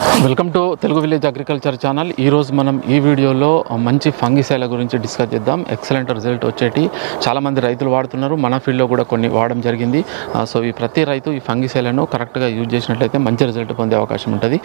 Welcome to Telugu village agriculture channel. ఈరోజు మనం ఈ వీడియోలో మంచి ఫంగిసైడ్ల గురించి డిస్కస్ చేద్దాం. ఎక్సలెంట్ రిజల్ట్ వచ్చేటి చాలామంది రైతులు వాడుతున్నారు. మన ఫీల్డ్లో కూడా కొన్ని వాడడం జరిగింది. సో ఈ ప్రతి రైతు ఈ ఫంగిసైడ్లను కరెక్ట్గా యూజ్ చేసినట్లయితే మంచి రిజల్ట్ పొందే అవకాశం ఉంటుంది.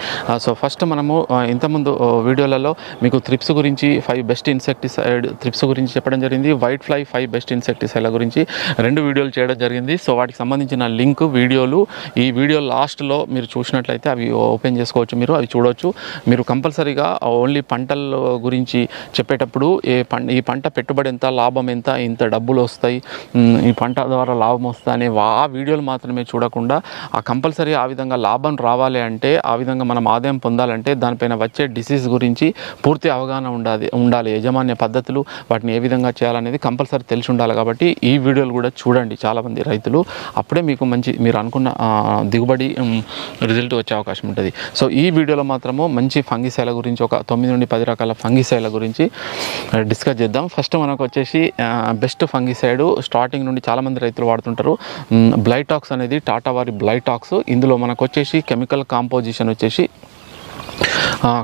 సో ఫస్ట్ మనము ఇంతకుముందు వీడియోలలో మీకు థ్రిప్స్ గురించి 5 బెస్ట్ ఇన్సెక్టిసైడ్ థ్రిప్స్ గురించి చెప్పడం జరిగింది. వైట్ ఫ్లై 5 బెస్ట్ ఇన్సెక్టిసైడ్ల గురించి 2 వీడియోలు చేయడం జరిగింది. సో వాటికి సంబంధించిన లింక్ వీడియోలు ఈ వీడియో లాస్ట్లో మీరు చూసినట్లయితే అవి ఓపెన్ చేసుకోవచ్చు. మీరు అవి చూడవచ్చు. మీరు కంపల్సరీగా ఓన్లీ పంటల గురించి చెప్పేటప్పుడు ఈ పంట పెట్టుబడి ఎంత, లాభం ఎంత, ఇంత డబ్బులు వస్తాయి, ఈ పంట ద్వారా లాభం వస్తా అనే ఆ వీడియోలు మాత్రమే చూడకుండా కంపల్సరీ ఆ విధంగా లాభం రావాలి అంటే, ఆ విధంగా మనం ఆదాయం పొందాలంటే దానిపైన వచ్చే డిసీజ్ గురించి పూర్తి అవగాహన ఉండాలి. యాజమాన్య పద్ధతులు వాటిని ఏ విధంగా చేయాలనేది కంపల్సరీ తెలిసి ఉండాలి. కాబట్టి ఈ వీడియోలు కూడా చూడండి చాలామంది రైతులు. అప్పుడే మీకు మంచి మీరు అనుకున్న దిగుబడి రిజల్ట్ వచ్చే అవకాశం ఉంటుంది. సో ఈ వీడియోలో మాత్రము మంచి ఫంగిసైడ్ల గురించి ఒక 9 నుండి 10 రకాల ఫంగిసైడ్ల గురించి డిస్కస్ చేద్దాం. ఫస్ట్ మనకు వచ్చేసి బెస్ట్ ఫంగిసైడ్ స్టార్టింగ్ నుండి చాలామంది రైతులు వాడుతుంటారు. బ్లైటాక్స్ అనేది టాటా వారి బ్లైటాక్స్. ఇందులో మనకు వచ్చేసి కెమికల్ కాంపోజిషన్ వచ్చేసి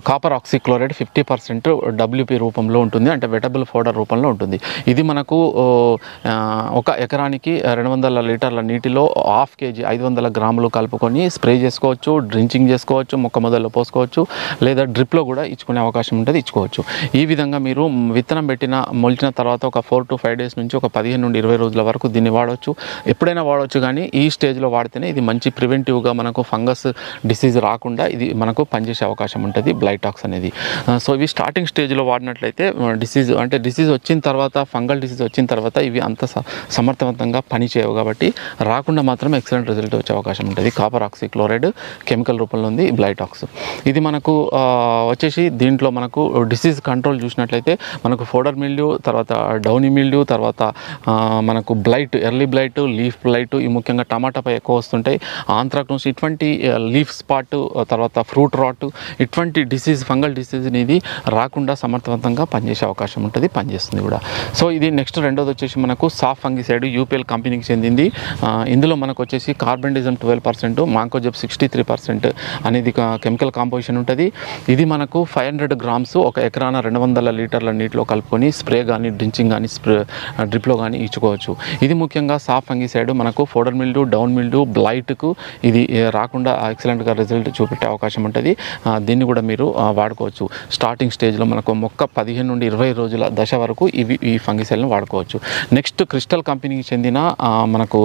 కాపర్ ఆక్సిక్లోరైడ్ 50% WP రూపంలో ఉంటుంది, అంటే వెటబుల్ పౌడర్ రూపంలో ఉంటుంది. ఇది మనకు ఒక ఎకరానికి 200 లీటర్ల నీటిలో 1/2 kg 500 గ్రాములు కలుపుకొని స్ప్రే చేసుకోవచ్చు, డ్రించింగ్ చేసుకోవచ్చు, మొక్క మొదల్లో పోసుకోవచ్చు, లేదా డ్రిప్లో కూడా ఇచ్చుకునే అవకాశం ఉంటుంది, ఇచ్చుకోవచ్చు. ఈ విధంగా మీరు విత్తనం మొలిచిన తర్వాత ఒక 4 to 5 డేస్ నుంచి ఒక 15 నుండి 20 రోజుల వరకు దీన్ని వాడవచ్చు. ఎప్పుడైనా వాడవచ్చు, కానీ ఈ స్టేజ్లో వాడితేనే ఇది మంచి ప్రివెంటివ్గా మనకు ఫంగస్ డిసీజ్ రాకుండా ఇది మనకు పనిచేసే అవకాశం ఉంటుంది బ్లైటాక్స్ అనేది. సో ఇవి స్టార్టింగ్ స్టేజ్లో వాడినట్లయితే డిసీజ్ వచ్చిన తర్వాత, ఫంగల్ డిసీజ్ వచ్చిన తర్వాత ఇవి అంత సమర్థవంతంగా పనిచేయవు. కాబట్టి రాకుండా మాత్రం ఎక్సలెంట్ రిజల్ట్ వచ్చే అవకాశం ఉంటుంది. కాపర్ ఆక్సిక్లోరైడ్ కెమికల్ రూపంలో ఉంది బ్లైటాక్స్. ఇది మనకు వచ్చేసి దీంట్లో మనకు డిసీజ్ కంట్రోల్ చూసినట్లయితే మనకు ఫోడర్ మిల్డ్యూ, తర్వాత డౌనీ మిల్డ్యూ, తర్వాత మనకు blight, early blight, leaf blight, ఈ ముఖ్యంగా టమాటాపై ఎక్కువ వస్తుంటాయి. ఆంథ్రాక్నోస్ ఇటువంటి లీఫ్ స్పాట్, తర్వాత ఫ్రూట్ రాట్, ఇటువంటి డిసీజ్ ఫంగల్ డిసీజ్ అనేది రాకుండా సమర్థవంతంగా పనిచేసే అవకాశం ఉంటుంది, పనిచేస్తుంది కూడా. సో ఇది నెక్స్ట్ రెండోది వచ్చేసి మనకు సాఫ్ ఫంగిసైడ్ యూపీఎల్ కంపెనీకి చెందింది. ఇందులో మనకు వచ్చేసి కార్బెండిజం 12%, మాంకోజెబ్ 63% అనేది కెమికల్ కాంపోజిషన్ ఉంటుంది. ఇది మనకు 500 గ్రామ్స్ ఒక ఎకరాన 200 లీటర్ల నీటిలో కలుపుకొని స్ప్రే కానీ, డ్రించింగ్ కానీ, డ్రిప్లో కానీ ఇచ్చుకోవచ్చు. ఇది ముఖ్యంగా సాఫ్ ఫంగిసైడ్ మనకు ఫోడర్ మిల్డ్యూ, డౌన్ మిల్డ్యూ, బ్లైట్కు ఇది రాకుండా ఎక్సలెంట్గా రిజల్ట్ చూపెట్టే అవకాశం ఉంటుంది. దీన్ని కూడా మీరు వాడుకోవచ్చు. స్టార్టింగ్ స్టేజ్లో మనకు మొక్క 15 నుండి 20 రోజుల దశ వరకు ఈ ఫంగిసైడ్లను వాడుకోవచ్చు. నెక్స్ట్ క్రిస్టల్ కంపెనీకి చెందిన మనకు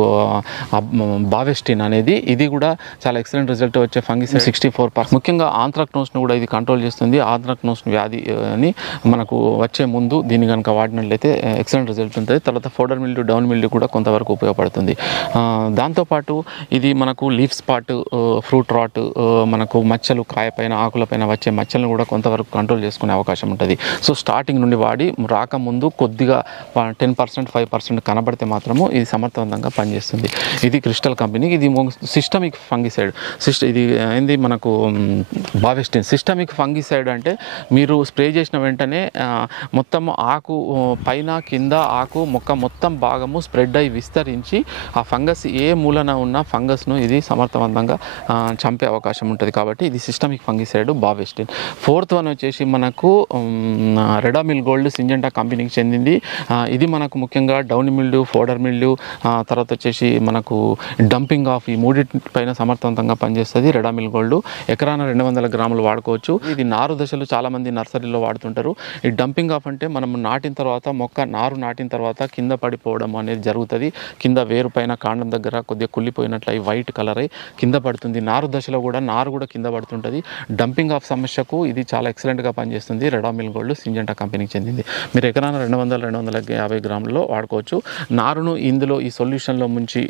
బావెస్టిన్ అనేది, ఇది కూడా చాలా ఎక్సలెంట్ రిజల్ట్ వచ్చే ఫంగిసైడ్ 64%. ముఖ్యంగా ఆంథ్రాక్నోస్ను కూడా ఇది కంట్రోల్ చేస్తుంది. ఆంథ్రాక్నోస్ వ్యాధి అని మనకు వచ్చే ముందు దీన్ని కనుక వాడినట్లయితే ఎక్సలెంట్ రిజల్ట్ ఉంటుంది. తర్వాత ఫోడర్ మిల్డ్యూ, డౌన్ మిల్డ్యూ కూడా కొంతవరకు ఉపయోగపడుతుంది. దాంతోపాటు ఇది మనకు లీఫ్ స్పాట్, ఫ్రూట్ రాట్, మనకు మచ్చలు, కాయపైన ఆకులపైన వచ్చే మచ్చలను కూడా కొంతవరకు కంట్రోల్ చేసుకునే అవకాశం ఉంటుంది. సో స్టార్టింగ్ నుండి వాడి రాకముందు కొద్దిగా 10%, 5% కనబడితే మాత్రము ఇది సమర్థవంతంగా పనిచేస్తుంది. ఇది క్రిస్టల్ కంపెనీ. ఇది సిస్టమిక్ ఫంగిసైడ్. ఇది ఏంది మనకు బావెస్టిన్ సిస్టమిక్ ఫంగిసైడ్ అంటే మీరు స్ప్రే చేసిన వెంటనే మొత్తం ఆకు పైన, కింద ఆకు, మొక్క మొత్తం భాగము స్ప్రెడ్ అయి విస్తరించి ఆ ఫంగస్ ఏ మూలన ఉన్న ఫంగస్ను ఇది సమర్థవంతంగా చంపే అవకాశం ఉంటుంది. కాబట్టి ఇది సిస్టమిక్ ఫంగిసైడ్ బావెస్టిన్. 4th వన్ వచ్చేసి మనకు రెడామిల్ గోల్డ్ సింజెంటా కంపెనీకి చెందింది. ఇది మనకు ముఖ్యంగా డౌన్ మిల్డ్యూ, ఫోడర్ మిల్డ్యూ, తర్వాత వచ్చేసి మనకు డంపింగ్ ఆఫ్, ఈ మూడింటిపైన సమర్థవంతంగా పనిచేస్తుంది రెడామిల్ గోల్డ్. ఎకరాన 200 గ్రాములు వాడుకోవచ్చు. ఇది నారు దశలు చాలామంది నర్సరీలో వాడుతుంటారు. ఈ డంపింగ్ ఆఫ్ అంటే మనం నాటిన తర్వాత నారు నాటిన తర్వాత కింద పడిపోవడం అనేది జరుగుతుంది. కింద వేరు పైన కాండం దగ్గర కొద్దిగా కుళ్ళిపోయినట్లు వైట్ కలర్ అయి కింద పడుతుంది. నారు దశలో కూడా నారు కూడా కింద పడుతుంటుంది. డంపింగ్ ఆఫ్ సమస్యకు ఇది చాలా ఎక్సలెంట్గా పనిచేస్తుంది. రెడామిల్ గోల్డ్ సింజెంటా కంపెనీకి చెందింది. మీరు ఎకరాన 200-250 గ్రాములలో వాడుకోవచ్చు. నారును ఇందులో ఈ సొల్యూషన్లో ముంచి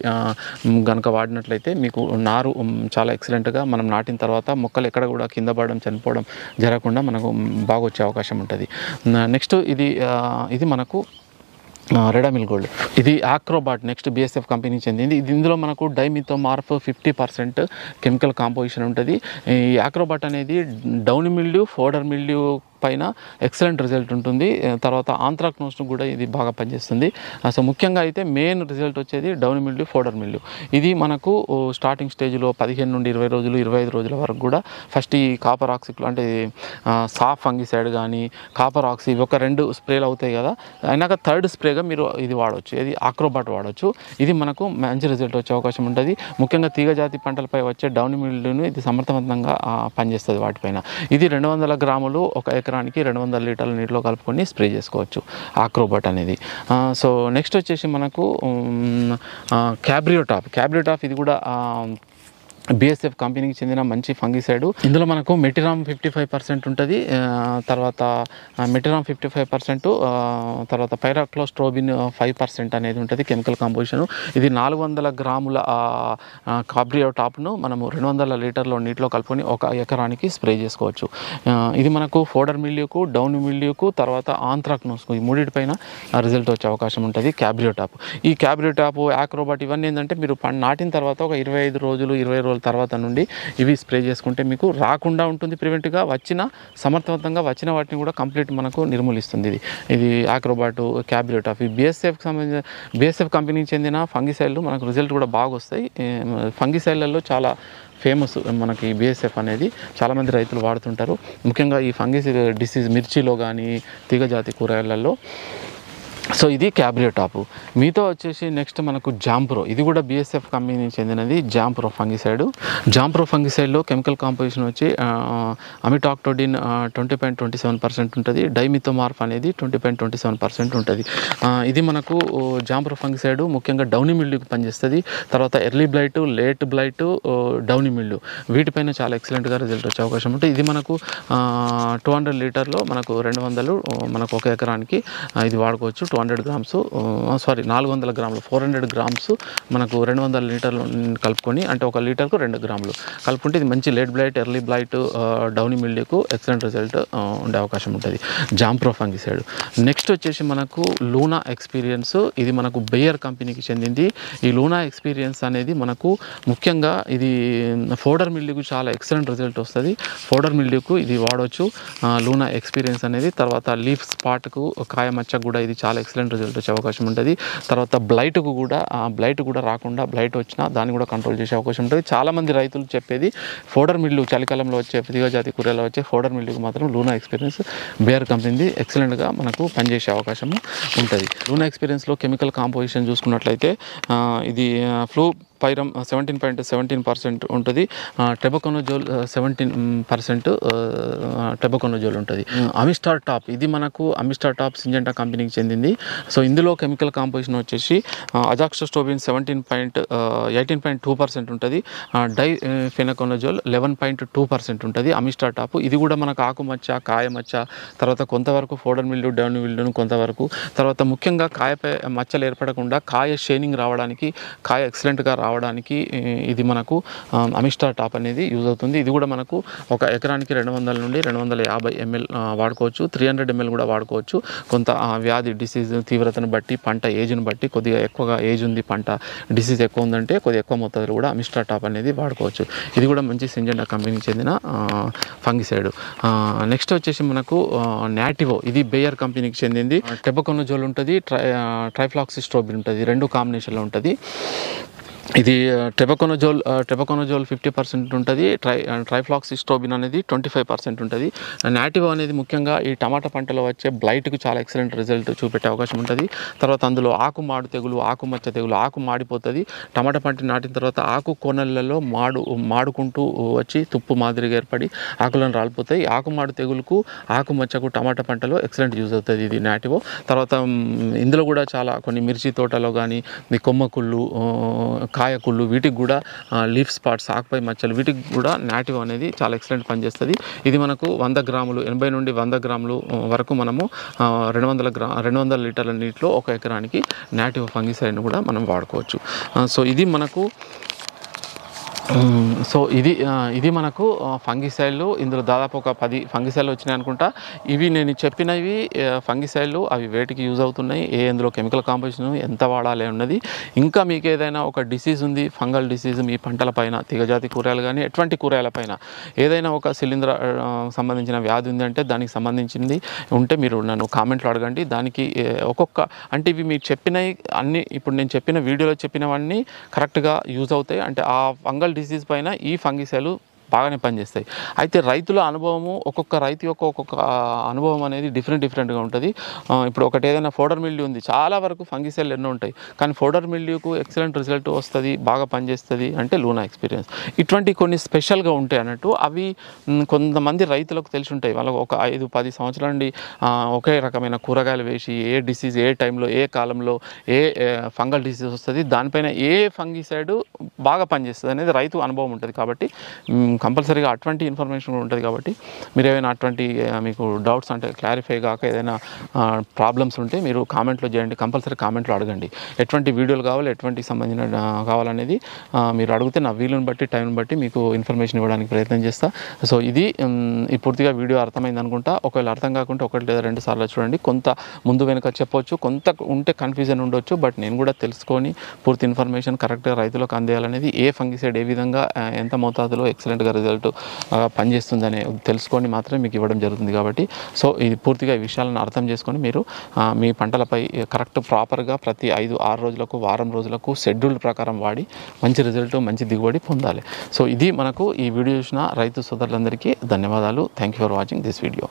కనుక వాడినట్లయితే మీకు నారు చాలా ఎక్సలెంట్గా మనం నాటిన తర్వాత మొక్కలు ఎక్కడ కూడా కింద పడడం, చనిపోవడం జరగకుండా మనకు బాగా వచ్చే అవకాశం ఉంటుంది. నెక్స్ట్ ఇది మనకు రెడామిల్ గోల్డ్. ఇది ఆక్రోబాట్ నెక్స్ట్ BSF కంపెనీకి చెందింది. ఇది ఇందులో మనకు డైమిథోమార్ఫ్ 50% కెమికల్ కాంపోజిషన్ ఉంటుంది. ఈ ఆక్రోబాట్ అనేది డౌన్ మిల్డ్యూ, ఫోడర్ మిల్డ్యూ పైన ఎక్సలెంట్ రిజల్ట్ ఉంటుంది. తర్వాత ఆంత్రాక్నోస్ను కూడా ఇది బాగా పనిచేస్తుంది. సో ముఖ్యంగా అయితే మెయిన్ రిజల్ట్ వచ్చేది డౌన్ మిల్డ్యూ, ఫోడర్ మిల్డ్యూ. ఇది మనకు స్టార్టింగ్ స్టేజ్లో 15 నుండి 20 రోజులు, 25 రోజుల వరకు కూడా ఫస్ట్ ఈ కాపర్ ఆక్సిక్లో అంటే సాఫ్ ఫంగిసైడ్ కానీ కాపర్ ఆక్సి ఇవి ఒక 2 స్ప్రేలు అవుతాయి కదా, అయినాక థర్డ్ స్ప్రేగా మీరు ఇది వాడవచ్చు, ఇది ఆక్రోబాట్ వాడవచ్చు. ఇది మనకు మంచి రిజల్ట్ వచ్చే అవకాశం ఉంటుంది. ముఖ్యంగా తీగజాతి పంటలపై వచ్చే డౌన్ మిల్డ్యూను ఇది సమర్థవంతంగా పనిచేస్తుంది వాటిపైన. ఇది 200 గ్రాములు ఒక ఎకరానికి 200 లీటర్ల నీటిలో కలుపుకొని స్ప్రే చేసుకోవచ్చు ఆక్రోబాట్ అనేది. సో నెక్స్ట్ వచ్చేసి మనకు క్యాబ్రియోటాప్ ఇది కూడా BSF కంపెనీకి చెందిన మంచి ఫంగిసైడ్. ఇందులో మనకు మెటిరామ్ 55% ఉంటుంది, తర్వాత మెటిరామ్ 55%, తర్వాత పైరాక్లోస్ట్రోబిన్ 5% అనేది ఉంటుంది కెమికల్ కాంపోజిషన్. ఇది 400 గ్రాముల క్యాబ్రియోటాప్ను మనము 200 లీటర్ల నీటిలో కలుపుకొని ఒక ఎకరానికి స్ప్రే చేసుకోవచ్చు. ఇది మనకు ఫోడర్ మిల్డ్యూకు, డౌన్ మిల్డ్యూకు, తర్వాత ఆంత్రాక్నోస్కు ఈ మూడింటిపైన రిజల్ట్ వచ్చే అవకాశం ఉంటుంది క్యాబ్రియోటాప్. ఈ క్యాబ్రియోటాప్, ఆక్రోబాట్ ఇవన్నీ ఏంటంటే మీరు నాటిన తర్వాత ఒక 25 రోజులు 20 రోజుల తర్వాత నుండి ఇవి స్ప్రే చేసుకుంటే మీకు రాకుండా ఉంటుంది, ప్రివెంట్గా సమర్థవంతంగా వచ్చిన వాటిని కూడా కంప్లీట్ మనకు నిర్మూలిస్తుంది. ఇది ఆక్రోబాట్, క్యాబ్రియోటాప్, ఈ BSF కంపెనీకి చెందిన ఫంగిసైడ్లు మనకు రిజల్ట్ కూడా బాగా వస్తాయి. ఫంగిసైడ్లలో చాలా ఫేమస్ మనకి BSF అనేది, చాలామంది రైతులు వాడుతుంటారు. ముఖ్యంగా ఈ ఫంగిస్ డిసీజ్ మిర్చిలో కానీ తీగజాతి కూరగాయలలో. సో ఇది క్యాబ్రియోటాప్. మీతో వచ్చేసి నెక్స్ట్ మనకు జాంప్రో, ఇది కూడా BSF కంపెనీకి చెందినది. జాంప్రో ఫంగిసైడ్లో కెమికల్ కాంపోజిషన్ వచ్చి అమిటాక్టోడిన్ 20.27% ఉంటుంది, డైమిథోమార్ఫ్ అనేది 20.27% ఉంటుంది. ఇది మనకు జాంప్రో ఫంగిసైడ్ ముఖ్యంగా డౌనీ మిల్డ్యూకి పనిచేస్తుంది. తర్వాత early blight, late blight, Downey mildew వీటిపైన చాలా ఎక్సలెంట్గా రిజల్ట్ వచ్చే అవకాశం ఉంటుంది. ఇది మనకు 200 లీటర్లో మనకు 200 మనకు ఒక ఎకరానికి ఇది వాడుకోవచ్చు. 200 గ్రామ్స్ 400 గ్రాములు 400 గ్రామ్స్ మనకు 200 లీటర్లు కలుపుకొని, అంటే ఒక లీటర్కు 2 గ్రాములు కలుపుకుంటే ఇది మంచి late blight, early blight, downy మిల్డ్యూకు ఎక్సలెంట్ రిజల్ట్ ఉండే అవకాశం ఉంటుంది జాంప్రో ఫంగిసైడ్. నెక్స్ట్ వచ్చేసి మనకు లూనా ఎక్స్పీరియన్స్, ఇది మనకు బేయర్ కంపెనీకి చెందింది. ఈ లూనా ఎక్స్పీరియన్స్ అనేది మనకు ముఖ్యంగా ఇది ఫోడర్ మిల్డ్యూకు చాలా ఎక్సలెంట్ రిజల్ట్ వస్తుంది. ఫోడర్ మిల్డ్యూకు ఇది వాడవచ్చు లూనా ఎక్స్పీరియన్స్ అనేది. తర్వాత లీఫ్ స్పాట్కు, కాయ మచ్చకు కూడా ఇది చాలా ఎక్సలెంట్ రిజల్ట్ వచ్చే అవకాశం ఉంటుంది. తర్వాత బ్లైట్ కూడా రాకుండా, బ్లైట్ వచ్చినా దాన్ని కూడా కంట్రోల్ చేసే అవకాశం ఉంటుంది. చాలామంది రైతులు చెప్పేది ఫోడర్ మిల్డ్యూ, చలికాలంలో వచ్చే తీగజాతి కూరలో వచ్చే ఫోడర్ మిల్డ్యూకి మాత్రం లూనా ఎక్స్పీరియన్స్ బేయర్ కంపెనీది ఎక్సలెంట్గా మనకు పనిచేసే అవకాశం ఉంటుంది. లూనా ఎక్స్పీరియన్స్లో కెమికల్ కాంపోజిషన్ చూసుకున్నట్లయితే ఇది ఫ్లూపైరమ్ 17.17% ఉంటుంది, టెబకోనజోల్ 17% టెబకోనజోల్ ఉంటుంది. అమిస్టార్ టాప్, ఇది మనకు అమిస్టార్ టాప్ సింజెంటా కంపెనీకి చెందింది. సో ఇందులో కెమికల్ కాంపోజిషన్ వచ్చేసి అజాక్సోస్ట్రోబిన్ 18.2% ఉంటుంది, డైఫెనకోనజోల్ 11.2% ఉంటుంది అమిస్టార్ టాప్. ఇది కూడా మనకు ఆకుమచ్చ, కాయమచ్చ, తర్వాత కొంతవరకు ఫోడర్ మిల్డ్యూ, డౌన్ మిల్డ్యూను కొంతవరకు, తర్వాత ముఖ్యంగా కాయపై మచ్చలు ఏర్పడకుండా కాయ షైనింగ్ రావడానికి, కాయ ఎక్సలెంట్గా రావడానికి ఇది మనకు అమిస్టార్ టాప్ అనేది యూజ్ అవుతుంది. ఇది కూడా మనకు ఒక ఎకరానికి 200 నుండి 250 ml వాడుకోవచ్చు, 300 ml కూడా వాడుకోవచ్చు. కొంత వ్యాధి డిసీజ్ తీవ్రతను బట్టి, పంట ఏజ్ను బట్టి, కొద్దిగా ఎక్కువగా ఏజ్ ఉంది, పంట డిసీజ్ ఎక్కువ ఉందంటే కొద్దిగా ఎక్కువ మొత్తంలో కూడా అమిస్టార్ టాప్ అనేది వాడుకోవచ్చు. ఇది కూడా మంచి సింజెంటా కంపెనీకి చెందిన ఫంగిసైడ్. నెక్స్ట్ వచ్చేసి మనకు నాటివో, ఇది బేయర్ కంపెనీకి చెందింది. టెబకోనజోల్ ఉంటుంది, ట్రైఫ్లాక్సిస్ట్రోబిన్ ఉంటుంది, 2 కాంబినేషన్లో ఉంటుంది. ఇది టెబకోనజోల్ 50% ఉంటుంది, ట్రైఫ్లాక్సిస్ట్రోబిన్ అనేది 25% ఉంటుంది. నాటివో అనేది ముఖ్యంగా ఈ టమాటా పంటలో వచ్చే బ్లైట్కు చాలా ఎక్సలెంట్ రిజల్ట్ చూపెట్టే అవకాశం ఉంటుంది. తర్వాత అందులో ఆకు మాడు తెగులు, ఆకు మచ్చ తెగులు, ఆకు మాడిపోతుంది. టమాటా పంట నాటిన తర్వాత ఆకు కొనలలో మాడుకుంటూ వచ్చి తుప్పు మాదిరిగా ఏర్పడి ఆకులను రాలిపోతాయి. ఆకు మాడు తెగులుకు, ఆకు మచ్చకు టమాటా పంటలో ఎక్సలెంట్ యూజ్ అవుతుంది ఇది నాటివో. తర్వాత ఇందులో కూడా చాలా కొన్ని మిర్చి తోటలో కానీ కొమ్మకుళ్ళు, కాయకుళ్ళు వీటికి కూడా లీఫ్ స్పాట్స్, ఆకుపై మచ్చలు వీటికి కూడా నాటివ్ అనేది చాలా ఎక్సలెంట్ పనిచేస్తుంది. ఇది మనకు 100 గ్రాములు 80 నుండి 100 గ్రాములు వరకు మనము 200 లీటర్ల నీటిలో ఒక ఎకరానికి నాటివ్ ఫంగిసైడ్ని కూడా మనం వాడుకోవచ్చు. సో ఇది మనకు సో ఇది మనకు ఫంగిసైడ్లు. ఇందులో దాదాపు ఒక 10 ఫంగిసైడ్లు వచ్చినాయి అనుకుంటా. ఇవి నేను చెప్పినవి ఫంగిసైడ్లు. అవి వేటికి యూజ్ అవుతున్నాయి, ఎందులో కెమికల్ కాంపోజిషన్ ఎంత వాడాలి ఉన్నది. ఇంకా మీకు ఏదైనా ఒక డిసీజ్ ఉంది, ఫంగల్ డిసీజ్ మీ పంటల పైన, తీగజాతి కూరగాయలు కానీ ఎటువంటి కూరగాయల పైన ఏదైనా ఒక శిలీంధ్ర సంబంధించిన వ్యాధి ఉందంటే దానికి సంబంధించింది ఉంటే మీరు నన్ను కామెంట్లో అడగండి. దానికి అంటే ఇవి మీరు చెప్పినవి అన్నీ, ఇప్పుడు నేను చెప్పిన వీడియోలో చెప్పినవన్నీ కరెక్ట్గా యూజ్ అవుతాయి. అంటే ఆ ఫంగల్ డిసీజ్ పైన ఈ ఫంగిసైడ్లు బాగానే పనిచేస్తాయి. అయితే రైతుల అనుభవము, ఒక్కొక్క రైతు యొక్క ఒక్కొక్క అనుభవం అనేది డిఫరెంట్గా ఉంటుంది. ఇప్పుడు ఒకటి ఏదైనా ఫోడర్ మిల్డ్యూ ఉంది, చాలా వరకు ఫంగిసైడ్లు ఎన్నో ఉంటాయి, కానీ ఫోడర్ మిల్డ్యూకు ఎక్సలెంట్ రిజల్ట్ వస్తుంది, బాగా పనిచేస్తుంది అంటే లూనా ఎక్స్పీరియన్స్. ఇటువంటి కొన్ని స్పెషల్గా ఉంటాయి అన్నట్టు. అవి కొంతమంది రైతులకు తెలిసి ఉంటాయి. వాళ్ళకు ఒక 5-10 సంవత్సరాల నుండి ఒకే రకమైన కూరగాయలు వేసి ఏ డిసీజ్ ఏ టైంలో ఏ కాలంలో ఏ ఫంగల్ డిసీజ్ వస్తుంది, దానిపైన ఏ ఫంగిసైడ్ బాగా పనిచేస్తుంది అనేది రైతు అనుభవం ఉంటుంది. కాబట్టి కంపల్సరీగా అటువంటి ఇన్ఫర్మేషన్ కూడా ఉంటుంది. కాబట్టి మీరు ఏమైనా అటువంటి మీకు డౌట్స్ అంటే క్లారిఫై కాక ఏదైనా ప్రాబ్లమ్స్ ఉంటే మీరు కామెంట్లో చేయండి. కంపల్సరీ కామెంట్లో అడగండి. ఎటువంటి వీడియోలు కావాలి, ఎటువంటి సంబంధించిన కావాలనేది మీరు అడిగితే నా వీలుని బట్టి టైంని బట్టి మీకు ఇన్ఫర్మేషన్ ఇవ్వడానికి ప్రయత్నం చేస్తా. సో ఇది పూర్తిగా వీడియో అర్థమైంది అనుకుంటా. ఒకవేళ అర్థం కాకుంటే 1 లేదా 2 సార్లు చూడండి. కొంత ముందు వెనుక చెప్పొచ్చు, కొంత ఉంటే కన్ఫ్యూజన్ ఉండొచ్చు. బట్ నేను కూడా తెలుసుకొని పూర్తి ఇన్ఫర్మేషన్ కరెక్ట్గా రైతులకు అందేయాలనేది, ఏ ఫంగిసైడ్ ఏ విధంగా ఎంత మోతాదులో ఎక్సలెంట్గా రిజల్ట్ పనిచేస్తుందని తెలుసుకొని మాత్రమే మీకు ఇవ్వడం జరుగుతుంది. కాబట్టి సో ఇది పూర్తిగా ఈ విషయాలను అర్థం చేసుకొని మీరు మీ పంటలపై కరెక్ట్ ప్రాపర్గా ప్రతి 5-6 రోజులకు, వారం రోజులకు షెడ్యూల్ ప్రకారం వాడి మంచి రిజల్ట్, మంచి దిగుబడి పొందాలి. సో ఇది మనకు ఈ వీడియో చూసిన రైతు సోదరులందరికీ ధన్యవాదాలు. Thank you for watching this video.